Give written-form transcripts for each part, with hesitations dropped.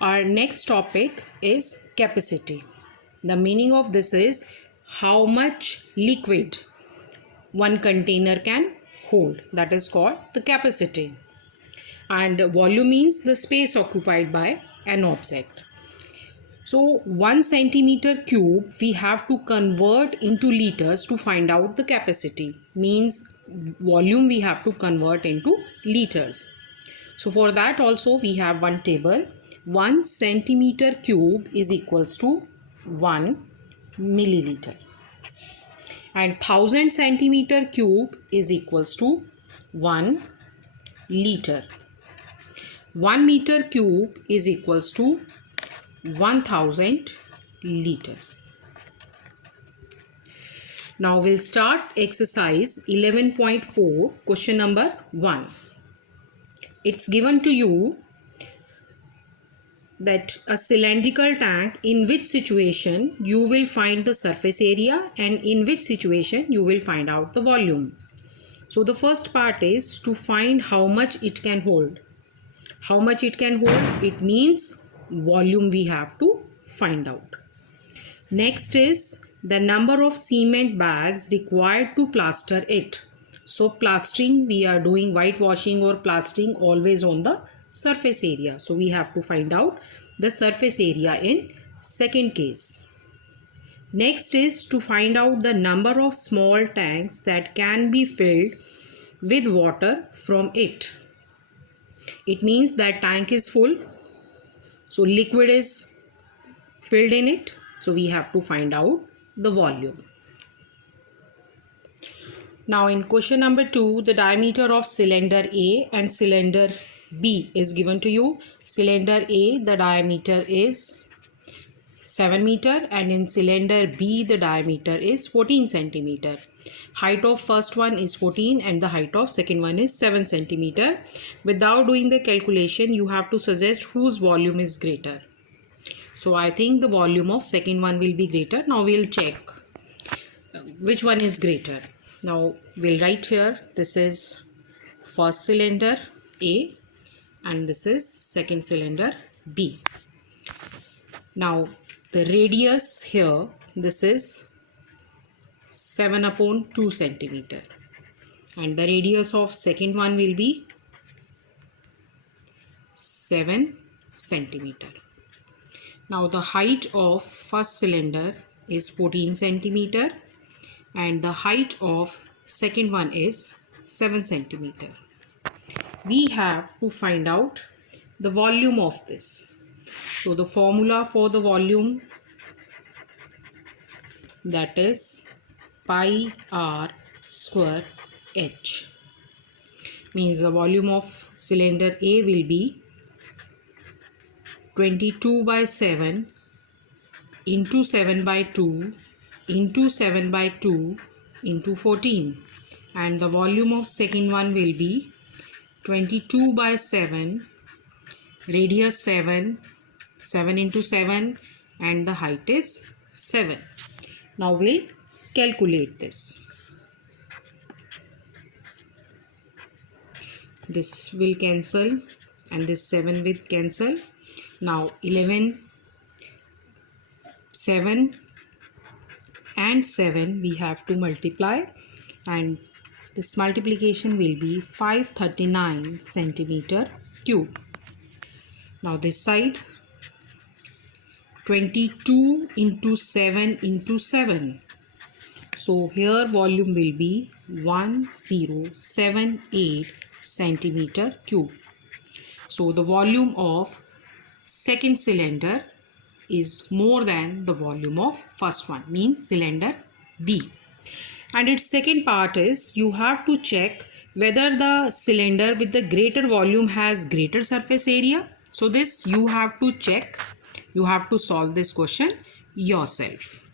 Our next topic is capacity. The meaning of this is how much liquid one container can hold. That is called the capacity. And volume means the space occupied by an object. So 1 centimeter cube we have to convert into liters to find out the capacity. Means volume we have to convert into liters. So for that also we have one table. 1 centimeter cube is equals to 1 milliliter. And 1000 centimeter cube is equals to 1 liter. 1 meter cube is equals to 1000 liters. Now we'll start exercise 11.4, question number 1. It's given to you that a cylindrical tank, in which situation you will find the surface area and in which situation you will find out the volume. So the first part is to find how much it can hold. How much it can hold, it means volume we have to find out. Next is the number of cement bags required to plaster it. So plastering, we are doing whitewashing or plastering always on the surface area. So we have to find out the surface area in second case. Next is to find out the number of small tanks that can be filled with water from it. It means that tank is full, so liquid is filled in it. So we have to find out the volume. Now in question number 2, the diameter of cylinder A and cylinder B is given to you. Cylinder A, the diameter is 7 meter, and in cylinder B the diameter is 14 centimeter. Height of first one is 14 and the height of second one is 7 centimeter. Without doing the calculation, you have to suggest whose volume is greater. So I think the volume of second one will be greater. Now we'll check which one is greater. Now we'll write here, this is first cylinder A and this is second cylinder B. Now the radius here, this is 7 upon 2 centimeter, and the radius of second one will be 7 centimeter. Now the height of first cylinder is 14 centimeter and the height of second one is 7 centimeter. We have to find out the volume of this. So the formula for the volume, that is pi r square h, means the volume of cylinder A will be 22 by 7 into 7 by 2 into 7 by 2 into 14, and the volume of second one will be 22 by 7, radius 7 into 7, and the height is 7. Now we'll calculate this. This will cancel and this 7 will cancel. Now 11, 7 and 7 we have to multiply, and this multiplication will be 539 centimeter cube. Now this side, 22 into 7 into 7. So here volume will be 1078 centimeter cube. So the volume of second cylinder is more than the volume of first one, means cylinder B. And its second part is you have to check whether the cylinder with the greater volume has greater surface area. So this you have to check. You have to solve this question yourself,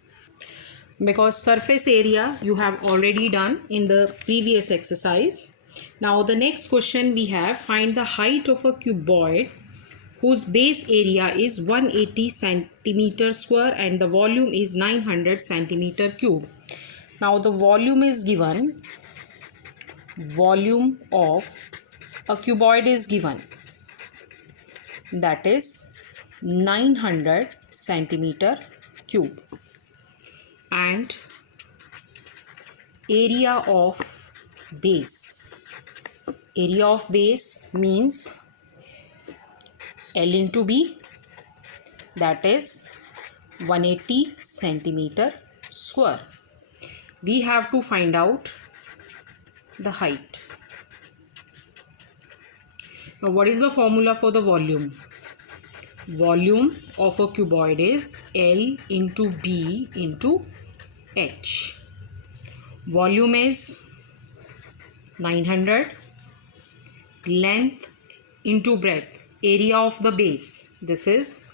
because surface area you have already done in the previous exercise. Now the next question we have, find the height of a cuboid whose base area is 180 centimeter square and the volume is 900 centimeter cube. Now the volume is given, volume of a cuboid is given, that is 900 centimeter cube. And area of base. Area of base means L into B, that is 180 centimeter square. We have to find out the height. Now, what is the formula for the volume? Volume of a cuboid is L into B into H. Volume is 900. Length into breadth. Area of the base. This is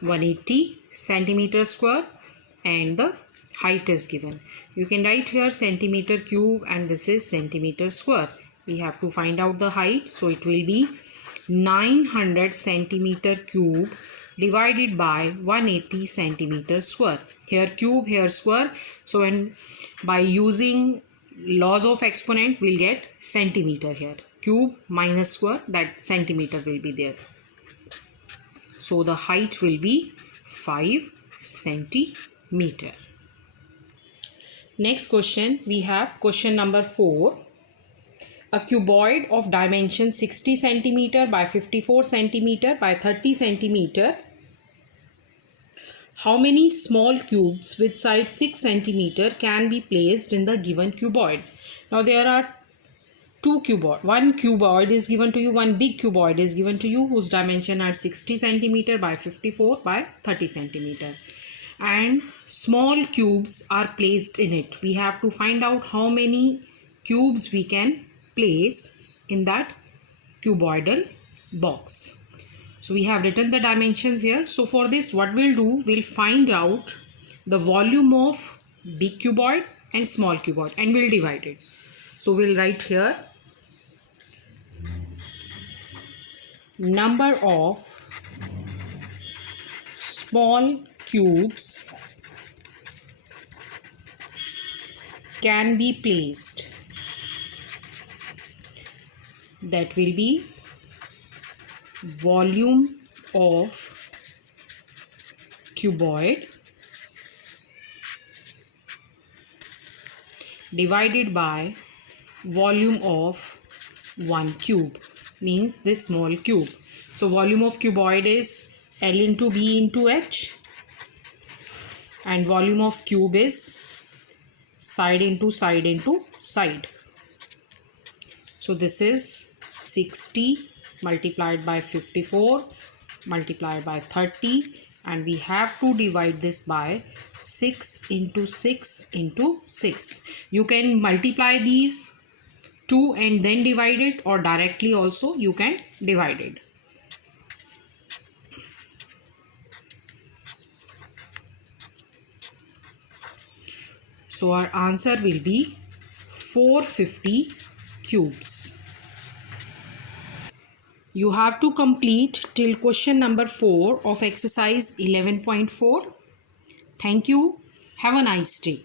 180 centimeter square, and the height is given. You can write here centimeter cube, and this is centimeter square. We have to find out the height, so it will be 900 centimeter cube divided by 180 centimeter square. Here cube, here square. So when by using laws of exponent, we'll get centimeter here. Cube minus square, that centimeter will be there. So the height will be 5 centimeter. Next question, we have question number 4. A cuboid of dimension 60 centimeter by 54 centimeter by 30 centimeter. How many small cubes with side 6 centimeter can be placed in the given cuboid? Now there are two cuboid. One cuboid is given to you, one big cuboid is given to you whose dimension are 60 centimeter by 54 by 30 centimeter. And small cubes are placed in it. We have to find out how many cubes we can place in that cuboidal box. So we have written the dimensions here. So for this, what we'll do, we'll find out the volume of big cuboid and small cuboid, and we'll divide it. So we'll write here number of small cubes can be placed. That will be volume of cuboid divided by volume of one cube, means this small cube. So volume of cuboid is L into B into H, and volume of cube is side into side into side. So this is 60 multiplied by 54 multiplied by 30, and we have to divide this by 6 into 6 into 6. You can multiply these two and then divide it, or directly also you can divide it. So our answer will be 450 cubes. You have to complete till question number 4 of exercise 11.4. Thank you. Have a nice day.